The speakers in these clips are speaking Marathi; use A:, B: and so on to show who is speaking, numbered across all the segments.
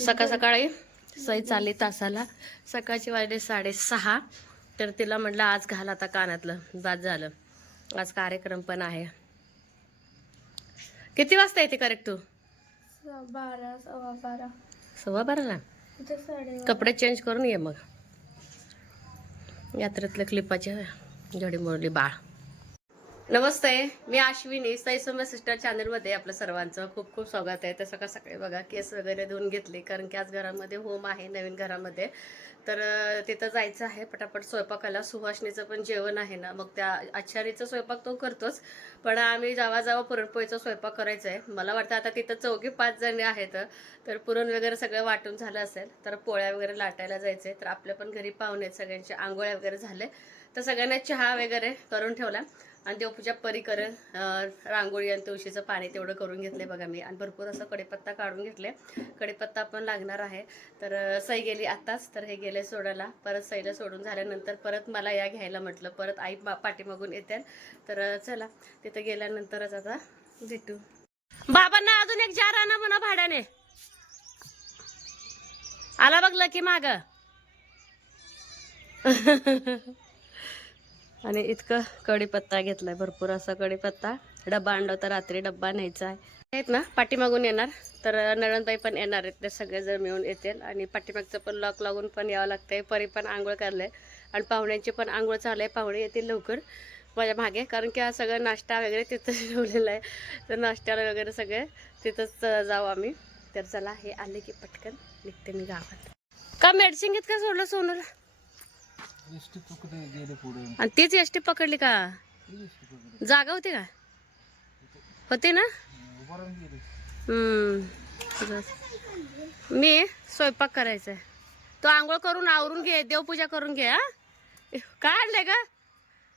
A: सकाळ सकाळी सई चालली तासाला. सकाळची वाजले साडेसहा. तर तिला म्हटलं आज घाल आता कानातलं. बाद झालं. आज कार्यक्रम पण आहे. किती वाजता येते करेक्ट तू?
B: बारा सव्वा बारा
A: सव्वा बाराला. कपडे चेंज करून ये मग. यात्रेतल्या क्लिपाच्या घडी मोडली बाळ. नमस्ते मी आश्विनी साई सिस्टर चॅनलमध्ये आपलं सर्वांचं खूप खूप स्वागत आहे. तर सकाळ सकाळी बघा केस वगैरे धुवून घेतले कारण की आज घरामध्ये होम आहे नवीन घरामध्ये. तर तिथं जायचं आहे पटापट स्वयंपाकाला. सुहासणीचं पण जेवण आहे ना मग त्या आचारीचा स्वयंपाक तो करतोच. पण आम्ही जावा जावा पुरणपोळीचा स्वयंपाक करायचा आहे मला वाटतं आता तिथं चौघी पाच जणी आहेत तर पुरण वगैरे सगळं वाटून झालं असेल तर पोळ्या वगैरे लाटायला जायचं आहे तर आपल्या पण घरी पाहुणे आहेत सगळ्यांचे आंघोळ्या वगैरे झाले. तर सगळ्यांना चहा वगैरे करून ठेवला. आणि देवपूजा परी रांगोळी आणि तुळशीचं पाणी तेवढं करून घेतले बघा मी. आणि भरपूर असं कडेपत्ता काढून घेतले कडेपत्ता पण लागणार आहे. तर सई गेली आत्ताच तर हे गेले सोडायला. परत सईला सोडून झाल्यानंतर परत मला या घ्यायला म्हटलं. परत आई पाठीमागून येते. तर चला तिथं गेल्यानंतरच आता भेटू. बाबांना अजून एक जार आणा म्हणा भाड्याने. आला बघ की माग. आणि इतकं कढीपत्ता घेतलाय भरपूर असा कढीपत्ता. डब्बा आणला तर रात्री डब्बा न्यायचा आहे. आहेत ना पाठीमागून येणार. तर नळणबाई पण येणार आहेत ते सगळेजण मिळून येतील. आणि पाठीमागचं पण लॉक लागून पण यावं लागतंय. परी पण आंघोळ करलंय आणि पाहुण्यांची पण आंघोळ चालू आहे पाहुणे येतील लवकर माझ्या मागे. कारण की हा सगळं नाश्ता वगैरे तिथं ठेवलेला आहे. तर नाश्त्याला वगैरे सगळे तिथंच जाऊ आम्ही. तर चला हे आले की पटकन. निघते मी गावात. का मेडिसिन घेत का सोडलं सोनूला?
C: एसटी तुकडे गेले पुढे.
A: आणि तीच एस टी पकडली का? जागा होती का? होती ना? हम्म. मी स्वयंपाक करायचा तो आंघोळ करून आवरून घे देवपूजा करून घे हा? काय आणलंय का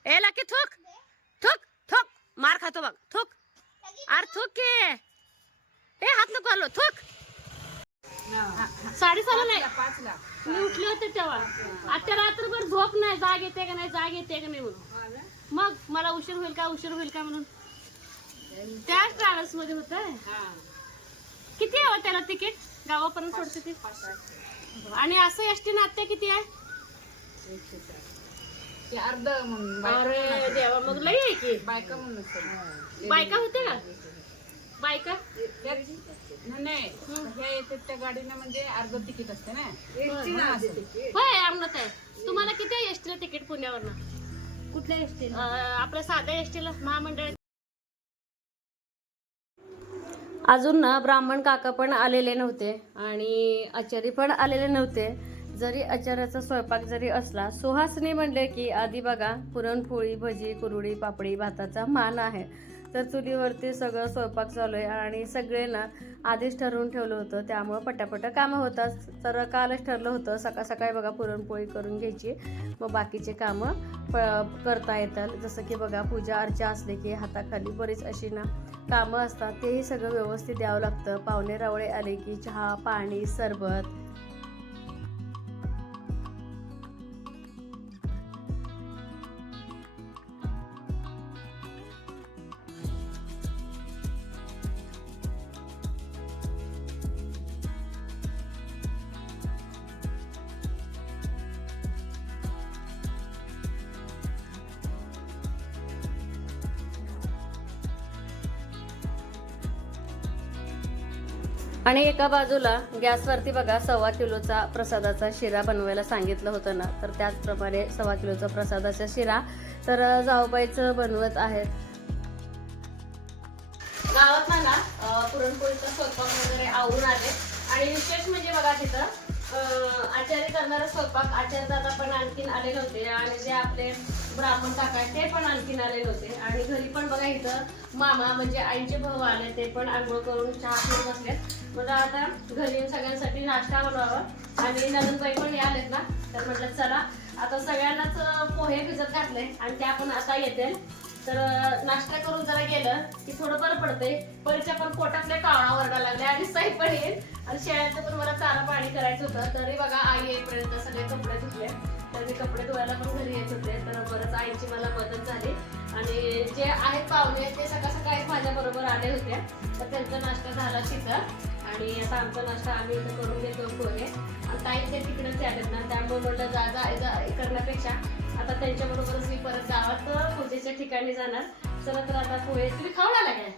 A: ए लाकी थुक. थुक थुक. मार खातो बघ. थुक. अरे थुक के. ए हात नको आलो थुक. साडी चालू नाही. मी उठले होते तेव्हा. आता रात्रभर झोप नाही जाग येते का नाही जाग येते का नाही म्हणून. मग मला उशीर होईल का उशीर होईल का म्हणून. त्याच ट्रॅव्हल्समध्ये होत. किती आहे हो त्याला तिकीट? गावापर्यंत सोडते ते? आणि असं एसटी नाट्य किती आहे?
D: अर्ध
A: अरे देवा मग लई आहे की.
D: बायका म्हणून
A: बायका होते का? बायका?
D: नाही ह्या येतात त्या गाडीनं म्हणजे अर्ध तिकीट असते ना.
A: होय आमनात आहे तुम्हाला किती आहे एसटीला तिकीट पुण्यावरनं?
B: कुठल्या एसटी
A: आपल्या साध्या एसटीला महामंडळ. अजून ना ब्राह्मण काका पण आलेले नव्हते आणि आचारी पण आलेले नव्हते. जरी आचार्याचा स्वयंपाक जरी असला सुहासनी म्हणले की आधी बघा पुरणपोळी भजी कुरडी पापडी भाताचा मान आहे. तर चुलीवरती सगळं स्वयंपाक चालू आहे आणि सगळे ना आधीच ठरवून ठेवलं होतं. त्यामुळं पटापट कामं होतात. तर कालच ठरलं होतं. सकाळ सकाळी बघा पुरणपोळी करून घ्यायची. मग बाकीचे कामं प करता येतात. जसं की बघा पूजा अर्चा असले की हाताखाली बरीच अशी ना कामं असतात. तेही सगळं व्यवस्थित द्यावं लागतं. पाहुणे रावळे आले की चहा पाणी सरबत आणि एका बाजूला गॅसवरती बघा सव्वा किलोचा प्रसादाचा शिरा बनवायला सांगितलं होतं ना तर त्याचप्रमाणे सव्वा किलोचा प्रसादाचा शिरा तर जाऊबाईचं बनवत आहेत. गावात ना पुरणपोळीचा स्वयंपाक वगैरे आवरून आले. आणि विशेष म्हणजे बघा तिथं आचार्य करणारा स्वयंपाक आचार्य दादा पण आणखीन आले नव्हते आणि जे आपले ब्राह्मण काका आहेत, ते पण आणखीन आले नव्हते आणि घरी पण बघा इथं मामा म्हणजे आईचे भाऊ आले ते पण आंघोळ करून चहा पिऊन बसले म्हणजे आता घरी येऊन सगळ्यांसाठी नाश्ता बनवावा. आणि नंदनबाई पण आलेत ना तर म्हटलं चला. आता सगळ्यांनाच पोहे भिजत घातले आणि त्या पण आता येतील. तर नाश्ता करून जरा गेलं की थोडं बरं पडतंय. परीच्या पण पोटातल्या कावळा वरडा लागल्या आणि साई पण येईल. आणि शेळ्याचं पण मला चारा पाणी करायचं होतं. तरी बघा आई येईपर्यंत सगळे कपडे धुतले. तर मी कपडे धुवायला पण घरी येत होते. तर बरंच आईची मला मदत झाली. आणि जे आहेत पाहुणे ते सकाळ सकाळी माझ्या बरोबर आले होते. तर त्यांचा नाश्ता झाला तिथं आणि आता आमचा नाश्ता आम्ही इथं करून घेतो पोहे आणि ताई ते तिकडेच आलेत ना त्यामुळे म्हटलं जा जा करण्यापेक्षा. आता त्यांच्या बरोबरच मी परत गावात पूजेच्या ठिकाणी जाणार. चला तर आता पोहे तुम्ही खाऊन आला काय?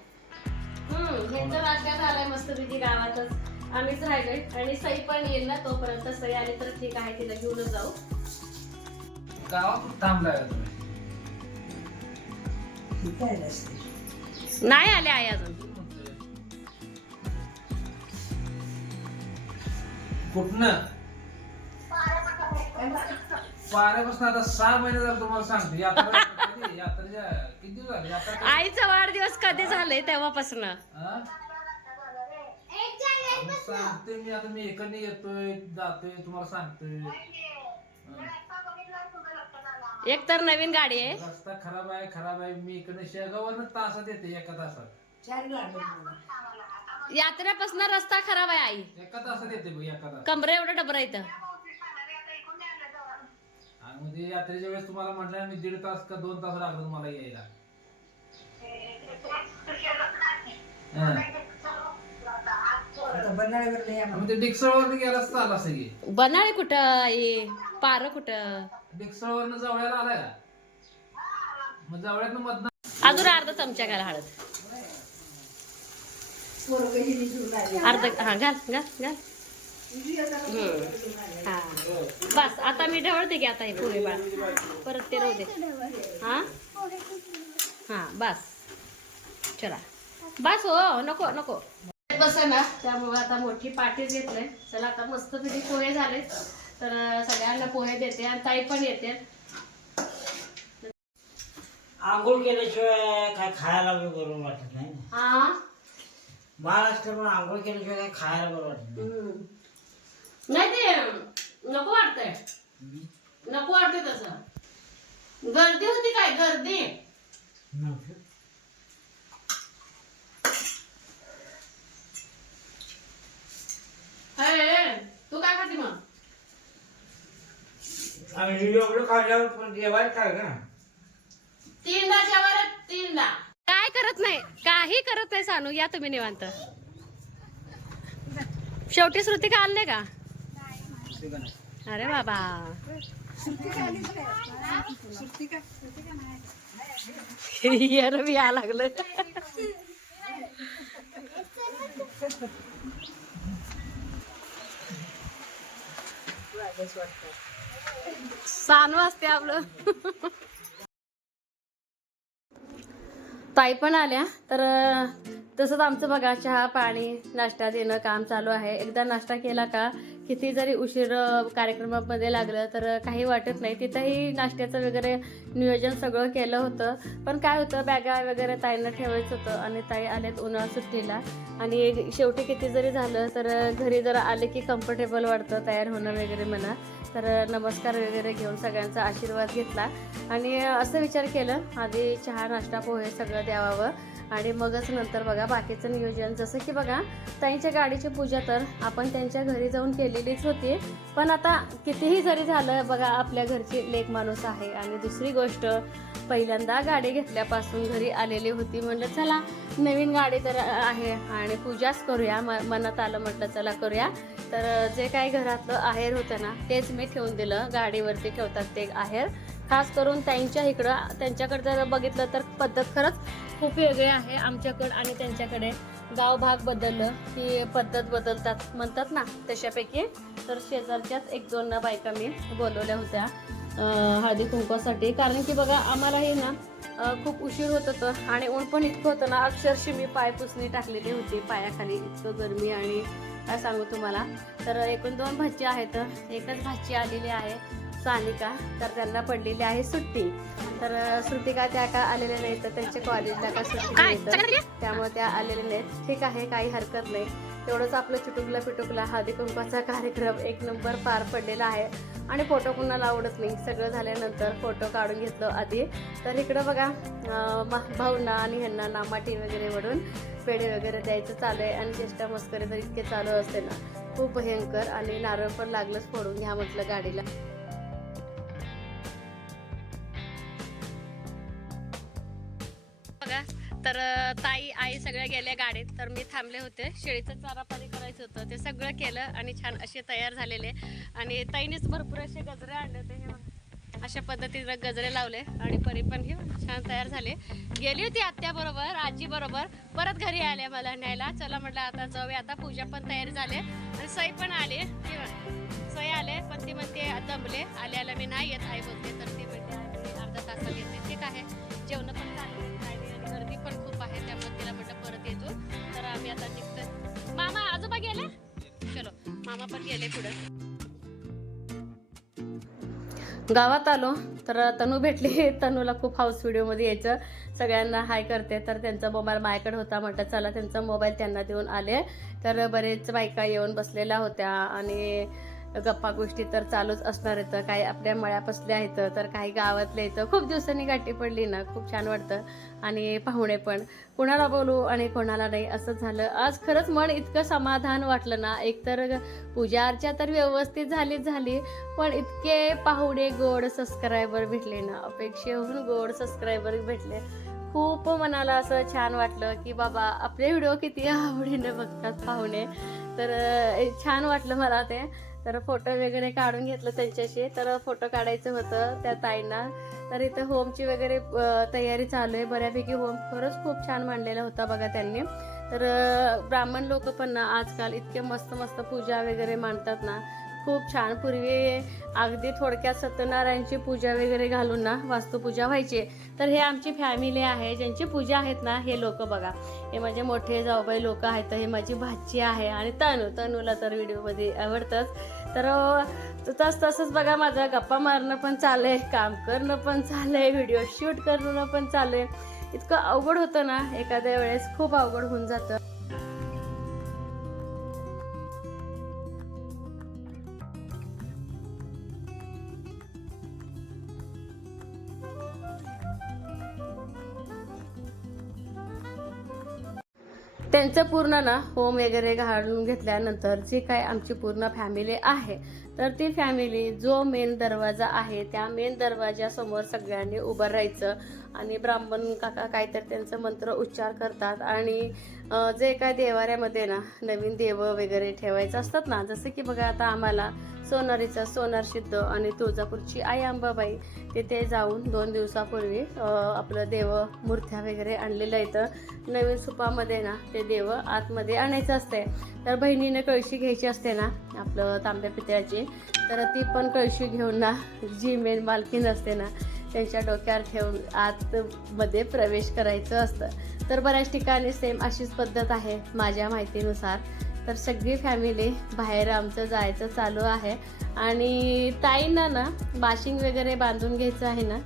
A: हम्म ह्यांचा नाश्ता झालाय मस्त पैकी गावातच. आम्हीच राहिलोय. आणि सई पण येईल ना तोपर्यंत. सई आली तर ठीक आहे तिला घेऊनच जाऊ.
C: गावात थांबलाय
A: नाही आले आई अजून.
C: कुठनं? पाऱ्यापासून आता सहा महिने झाले तुम्हाला सांगतो. यात्रा कधी? यात्रेच्या किती दिवस झाले? यात्रा?
A: आईचा वाढदिवस कधी झालाय तेव्हापासून?
C: हा? सांगतोय मी आता मी इकडनं येतोय जातोय तुम्हाला सांगतोय. हा.
A: एक तर नवीन गाडी आहे.
C: रस्ता खराब आहे खराब आहे. मी इकडनं शेगावरनं तासात येते एका तासात.
A: यात्रेपासून रस्ता खराब आहे आई.
C: एका तासात येते बघ एका तासात.
A: कमरे एवढं डबरा इथं
C: आणि म्हणजे यात्रेच्या वेळेस तुम्हाला म्हटलं ना, मी दीड तास का दोन तास लागलं तुम्हाला यायला. मग ते डिक्सळवरनं गेला चालला असं की?
A: बनाळे कुठं आई पार कुठं?
C: डिक्सळवरनं जवळ्याला आलाय का? मग जवळ्यातनं मधनं
A: अजून अर्धा चमचा घाल हळद. अर्ध हा घाल घाल घाल. हा. बस आता मी ढवळते की आता हे पुरे बाळ परत ते राहू दे. हा? हा बस. चला. बस हो नको नको. बस ना. त्यामुळे आता मोठी पाठीच घेतलंय. चला आता मस्त पैकी पोहे झाले. तर सगळ्यांना पोहे देते आणि ताई पण येते.
E: आंघोळ केल्याशिवाय काय खायला बरोबर वाटत नाही.
A: हा?
E: महाराष्ट्र पण आंघोळ केल्याशिवाय काय खायला बरं वाटत नाही.
A: नाही ते नको वाटतंय. नको वाटतंय तसं. गर्दी होती काय? गर्दी. हे, तू काय खाते मग?
E: आम्ही एवढं खाल्ल्यावर पण जेवायला काय का
A: तीनदा जेवायला तीनदा. काय करत नाही? काही करत नाही सानू या तुम्ही निवांत. शेवटी श्रुती का आले का? अरे बाबा. यार मी या लागलं सानू असते आपलं. ताई पण आल्या. तर तसंच आमचं बघा चहा पाणी नाश्ता देणं काम चालू आहे. एकदा नाश्ता केला का किती जरी उशीर कार्यक्रमामध्ये लागलं तर काही वाटत नाही. तिथंही नाश्त्याचं वगैरे नियोजन सगळं केलं होतं. पण काय होतं बॅगा वगैरे ताईंना ठेवायचं होतं आणि ताई आल्यात उन्हाळा सुट्टीला. आणि शेवटी किती जरी झालं तर घरी जरा आले की कम्फर्टेबल वाटतं तयार होणं वगैरे म्हणा. तर नमस्कार वगैरे घेऊन सगळ्यांचा आशीर्वाद घेतला. आणि असं विचार केलं आधी चहा नाश्ता पोहे सगळं द्यावावं आणि मगच नंतर बघा बाकीचं नियोजन. जसं की बघा ताईंच्या गाडीची पूजा तर आपण त्यांच्या घरी जाऊन केलेलीच होती. पण आता कितीही जरी झालं बघा आपल्या घरची लेख माणूस आहे. आणि दुसरी गोष्ट पहिल्यांदा गाडी घेतल्यापासून घरी आलेली होती. म्हणलं चला नवीन गाडी तर आहे आणि पूजाच करूया. म मनात आलं म्हटलं चला करूया. तर जे काही घरातलं आहेर होतं ना तेच मी ठेवून दिलं. गाडीवरती ठेवतात ते आहेर. खास करून त्यांच्या इकडं त्यांच्याकडे जर बघितलं तर पद्धत खरंच खूप वेगळी आहे आमच्याकडं आणि त्यांच्याकडे गाव भाग बदललं की पद्धत बदलतात म्हणतात ना तशापैकी. तर शेजारच्याच एक दोन बायका मी बोलवल्या होत्या हळदी कुंकवासाठी. कारण की बघा आम्हालाही ना खूप उशीर होत होतं आणि ऊन पण इतकं होतं ना अक्षरशी मी पाय पुसणी टाकलेली होती पायाखाली. इतकं गरमी आणि काय सांगू तुम्हाला? तर एकूण दोन भाजी आहेत. एकच भाजी आलेली आहे. सानिका तर त्यांना पडलेली आहे सुट्टी. तर श्रुतिका त्या का आलेल्या नाहीत तर त्यांच्या कॉलेजला का सुट्टी नाही तर त्यामुळे त्या आलेल्या नाहीत. ठीक आहे काही हरकत नाही. तेवढंच आपलं चिटुकला पिटुकला हळदी कुंकवाचा कार्यक्रम एक नंबर पार पडलेला आहे. आणि फोटो कुणाला आवडत नाही सगळं झाल्यानंतर फोटो काढून घेतलं आधी. तर इकडं बघा भाऊंना आणि ह्यांना नामाटी वगैरे वडून पेढे वगैरे द्यायचं चालू आहे. आणि चेष्टा मस्करी तर इतके चालू असते ना. खूप भयंकर आणि नारळ पण लागलंच फोडून घ्या म्हटलं गाडीला. तर ताई आई सगळ्या गेल्या गाडीत तर मी थांबले होते. शेळीचं चारा पाणी करायचं होतं. ते सगळं केलं आणि छान असे तयार झालेले. आणि ताईनेच भरपूर असे गजरे आणले होते. हे अशा पद्धतीनं गजरे लावले आणि परी पण हे छान तयार झाले. गेली होती आत्या बरोबर आजी बरोबर. परत घरी आल्या मला न्यायला. चला म्हटलं आता जाऊया. आता पूजा पण तयार झाले. आणि सई पण आली. सई आले पण ती म्हणते दमले. आल्याला मी नाही येत आई बोलते तर ती म्हणते मी अर्धा तासाला येते. ठीक आहे. जेवण पण चांगली इथून. तर आम्ही आता निघतोय. मामा आजोबा गेले? चलो मामा पण गेले पुढे. गावात आलो तर तनू भेटली. तनूला खूप हाऊस व्हिडिओमध्ये यायचं. सगळ्यांना हाय करते. तर त्यांचा मोबाईल माझ्याकडे होता. म्हटलं चला त्यांचा मोबाईल त्यांना देऊन आले. तर बरेच बायका येऊन बसलेल्या होत्या. आणि गप्पा गोष्टी तर चालूच असणार आहेत. काही आपल्या मळ्या पसल्या आहेत तर काही गावातल्या येतं खूप दिवसांनी गाठी पडली ना खूप छान वाटतं. आणि पाहुणे पण. कोणाला बोलू आणि कोणाला नाही असं झालं. आज खरंच मन इतकं समाधान वाटलं ना. एकतर पूजा अर्चा तर व्यवस्थित झाली झाली. पण इतके पाहुणे गोड सबस्क्रायबर भेटले ना. अपेक्षेहून गोड सबस्क्रायबर भेटले. खूप मनाला असं छान वाटलं की बाबा आपले व्हिडिओ किती आवडीने बघतात पाहुणे. तर छान वाटलं मला ते. तर फोटो वगैरे काढून घेतलं त्यांच्याशी. तर फोटो काढायचं होतं त्या ताईंना. तर इथं होमची वगैरे तयारी चालू आहे. बऱ्यापैकी होम खरंच खूप छान मांडलेला होता बघा त्यांनी. तर ब्राह्मण लोक पण ना आजकाल इतके मस्त मस्त पूजा वगैरे मांडतात ना. खूप छान. पूर्वी अगदी थोडक्यात सत्यनारायणची पूजा वगैरे घालून ना वास्तुपूजा व्हायची. तर हे आमची फॅमिली आहे. ज्यांची पूजा आहेत ना हे लोक बघा. हे माझे मोठे जाऊबाई लोक आहेत. हे माझी भाची आहे. आणि तनू. तनूला तर व्हिडिओमध्ये आवडतंच. तर अं, तस तसंच बघा माझा गप्पा मारणं पण चालू आहे काम करणं पण चालू आहे व्हिडिओ शूट करणं पण चालू आहे इतकं अवघड होतं ना एखाद्या वेळेस खूप अवघड होऊन जातं. त्यांचं पूर्ण ना होम वगैरे घालून घेतल्यानंतर जी काय आमची पूर्ण फॅमिली आहे. तर ती फॅमिली जो मेन दरवाजा आहे त्या मेन दरवाजासमोर सगळ्यांनी उभं राहायचं. आणि ब्राह्मण काका काहीतरी त्यांचं मंत्र उच्चार करतात. आणि जे काय देवाऱ्यामध्ये ना नवीन देव वगैरे ठेवायचं असतात ना जसं की बघा आता आम्हाला सोनारीचं सोनार सिद्ध आणि तुळजापूरची आई अंबाबाई तिथे जाऊन दोन दिवसापूर्वी आपलं देव मूर्त्या वगैरे आणलेलं इथं. नवीन सुपामध्ये ना ते देव आतमध्ये आणायचं असते तर बहिणीने कळशी घ्यायची असते ना आपलं तांब्या पितळ्याचे. तर ती पण कळशी घेऊन ना जी मेन मालकीन असते ना त्यांच्या डोक्यावर ठेवून आतमध्ये प्रवेश करायचं असतं. तर बऱ्याच ठिकाणी सेम अशीच पद्धत आहे माझ्या माहितीनुसार. तर सगळी फॅमिली बाहेर आमचं जायचं चालू आहे. आणि ताईंना ना बाशिंग वगैरे बांधून घ्यायचं आहे ना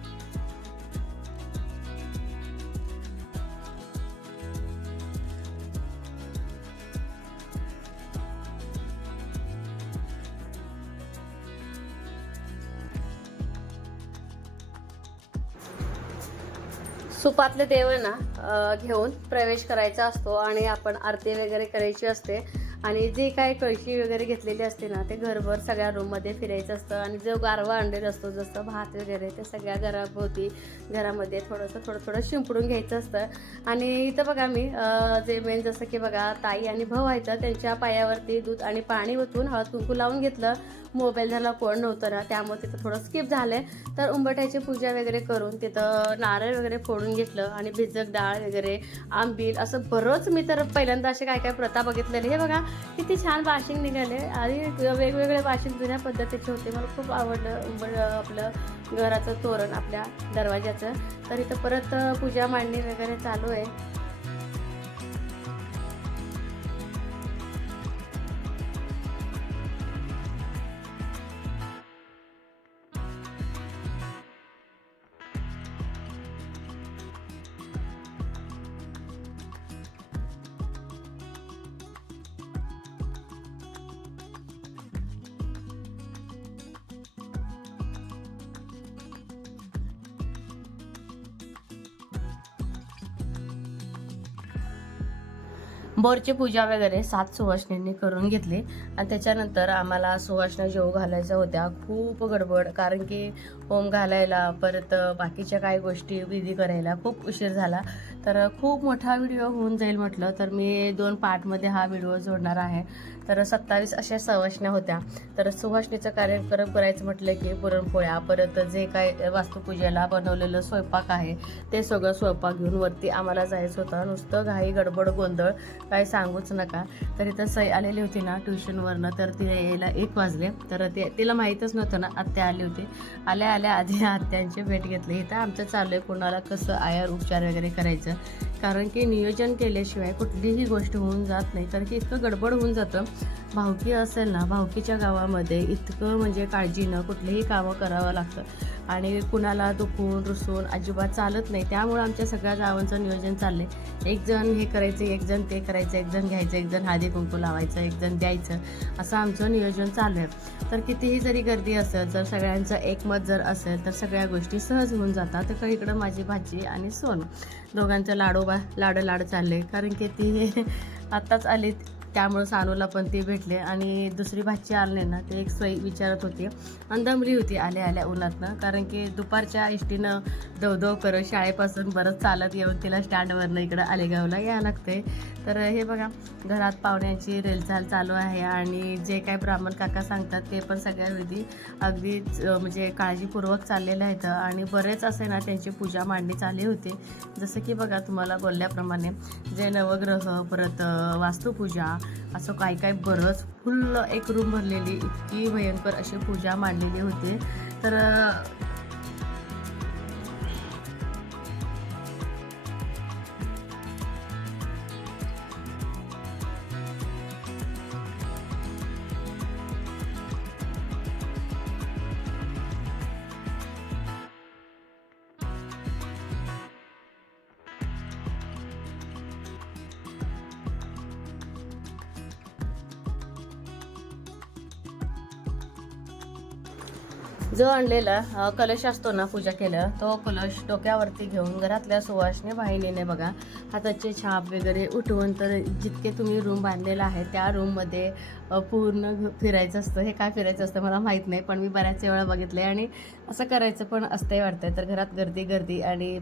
A: सुपातले देव ना घेऊन प्रवेश करायचा असतो आणि आपण आरती वगैरे करायची असते. आणि जे काय कळशी वगैरे घेतलेली असते ना ते घरभर सगळ्या रूममध्ये फिरायचं असतं. आणि जो गारवा अंडेल असतो जसं भात वगैरे ते सगळ्या घराभोवती घरामध्ये थोडंसं थोडं थोडं शिंपडून घ्यायचं असतं. आणि इथं बघा मी जे मेन जसं की बघा ताई आणि भाऊ आहेत त्यांच्या पायावरती दूध आणि पाणी ओतून हळद कुंकू लावून घेतलं. मोबाईल झाला कोण नव्हतं ना त्यामुळे तिथं थोडं स्किप झालं आहे तर उंबट्याची पूजा वगैरे करून तिथं नारळ वगैरे फोडून घेतलं आणि भिजक डाळ वगैरे आंबील असं बरंच मी तर पहिल्यांदा असे काय काय प्रथा बघितलेले. हे बघा किती छान वाशिंग निघाले. आणि वेगवेगळे वाशिंग जुन्या पद्धतीचे होते. मला खूप आवडलं आपलं घराचं तोरण आपल्या दरवाजाचं तर इथं परत पूजा मांडणी वगैरे चालू आहे. बोरची पूजा वगैरे सात सुवासिनींनी करून घेतली. आणि त्याच्यानंतर आम्हाला सुवासना जेव घालायच्या होत्या. खूप गडबड कारण की होम घालायला परत बाकीच्या काही गोष्टी विधी करायला खूप उशीर झाला. तर खूप मोठा व्हिडिओ होऊन जाईल म्हटलं तर मी दोन पार्टमध्ये हा व्हिडिओ जोडणार आहे. तर सत्तावीस अशा सवासण्या होत्या. तर सुवासनीचं कार्यक्रम करायचं म्हटलं की पुरणपोळ्या परत जे काय वास्तुपूजेला बनवलेलं स्वयंपाक आहे ते सगळं स्वयंपाक घेऊन वरती आम्हाला जायचं होतं. नुसतं घाई गडबड गोंधळ काय सांगूच नका. तर इथं सई आलेली होती ना ट्युशनवरनं तर तिला यायला एक वाजले. तर ते तिला माहीतच नव्हतं ना आत्या आली होती. आल्या आल्या आधी आत्यांची भेट घेतली. इथं आमचं चालू आहे कोणाला कसं आयार उपचार वगैरे करायचं कारण की नियोजन केल्याशिवाय कुठलीही गोष्ट होऊन जात नाही. तर की इतकं गडबड होऊन जातं. भावकी असेल ना भावकीच्या गावामध्ये इतकं म्हणजे काळजीनं कुठलीही कामं करावं लागतं. आणि कुणाला दुखून रुसून अजिबात चालत नाही. त्यामुळे आमच्या सगळ्या गावांचं नियोजन चाललं एक जण हे करायचं एक जण ते करायचं एक जण घ्यायचं एक जण हळदी कुंकू लावायचं एक जण द्यायचं. असं आमचं नियोजन चालू आहे तर कितीही जरी गर्दी असेल जर सगळ्यांचं एकमत जर असेल तर सगळ्या गोष्टी सहज होऊन जातात. तर इकडं माझी भाजी आणि सोन. दोघांचं लाडोबा लाड लाड चालले कारण की ती आत्ताच आली त्यामुळं सानूला पण ती भेटले. आणि दुसरी भाची आले ना ते एक सोयी विचारत होती. आणि दमली होती आल्या आल्या उन्हातनं. कारण की दुपारच्या इष्टीनं दवदव करत शाळेपासून बरंच चालत येऊन तिला स्टँडवरनं इकडं आलेगावला यावं लागते तर हे बघा घरात पाहुण्याची रेलचाल चालू आहे आणि जे काय ब्राह्मण काका सांगतात ते पण सगळ्या विधी अगदीच म्हणजे काळजीपूर्वक चाललेले आहेत. आणि बरेच असे ना त्यांची पूजा मांडणी चालली होती. जसं की बघा तुम्हाला बोलल्याप्रमाणे जे नवग्रह परत वास्तुपूजा असं काय काय बरंच फुल एक रूम भरलेली इतकी भयंकर अशी पूजा मांडलेली होती. तर जो आणलेला कलश असतो ना पूजा केलं तो कलश डोक्यावरती घेऊन घरातल्या सुवासने वाहिनीने बघा हाताचे छाप वगैरे उठवून तर जितके तुम्ही रूम बांधलेला आहे त्या रूममध्ये पूर्ण फिरायचं असतं. हे काय फिरायचं असतं मला माहीत नाही पण मी बऱ्याच वेळा बघितलं आणि असं करायचं पण असतंय वाटतंय तर घरात गर्दी गर्दी आणि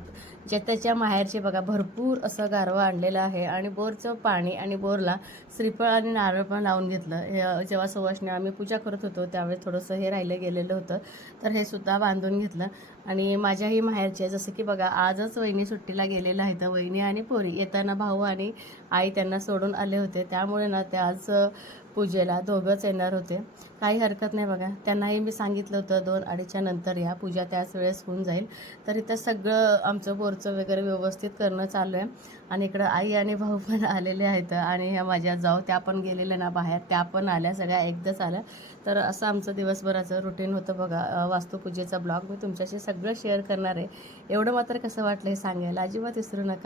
A: ज्या त्याच्या माहेरचे बघा भरपूर असं गारवा आणलेलं आहे आणि बोरचं पाणी आणि बोरला श्रीफळ आणि नारळ पण लावून घेतलं. हे जेव्हा सुवासने आम्ही पूजा करत होतो त्यावेळेस थोडंसं हे राहिलं गेलेलं होतं. तर हे सुद्धा बांधून घेतलं. आणि माझ्याही माहेरचे जसं की बघा आजच वहिनी सुट्टीला गेलेलं आहे तर वहिनी आणि पोरी. येताना भाऊ आणि आई त्यांना सोडून आले होते. त्यामुळे ना ते आज पूजेला दोघंच येणार होते. काही हरकत नाही बघा. त्यांनाही मी सांगितलं होतं दोन अडीचच्या नंतर या. पूजा त्याच वेळेस होऊन जाईल. तर इथं सगळं आमचं बोरचं वगैरे व्यवस्थित करणं चालू आहे. आणि इकडं आई आणि भाऊ पण आलेले आहेत. आणि ह्या माझ्या जाऊ त्या पण गेलेल्या ना बाहेर. त्या पण आल्या. सगळ्या एकदाच आल्या. तर असं आमचं दिवसभराचं रुटीन होतं बघा. वास्तुपूजेचा ब्लॉग मी तुमच्याशी सगळं शेअर करणार आहे. एवढं मात्र कसं वाटलं हे सांगायला? अजिबात विसरू नका.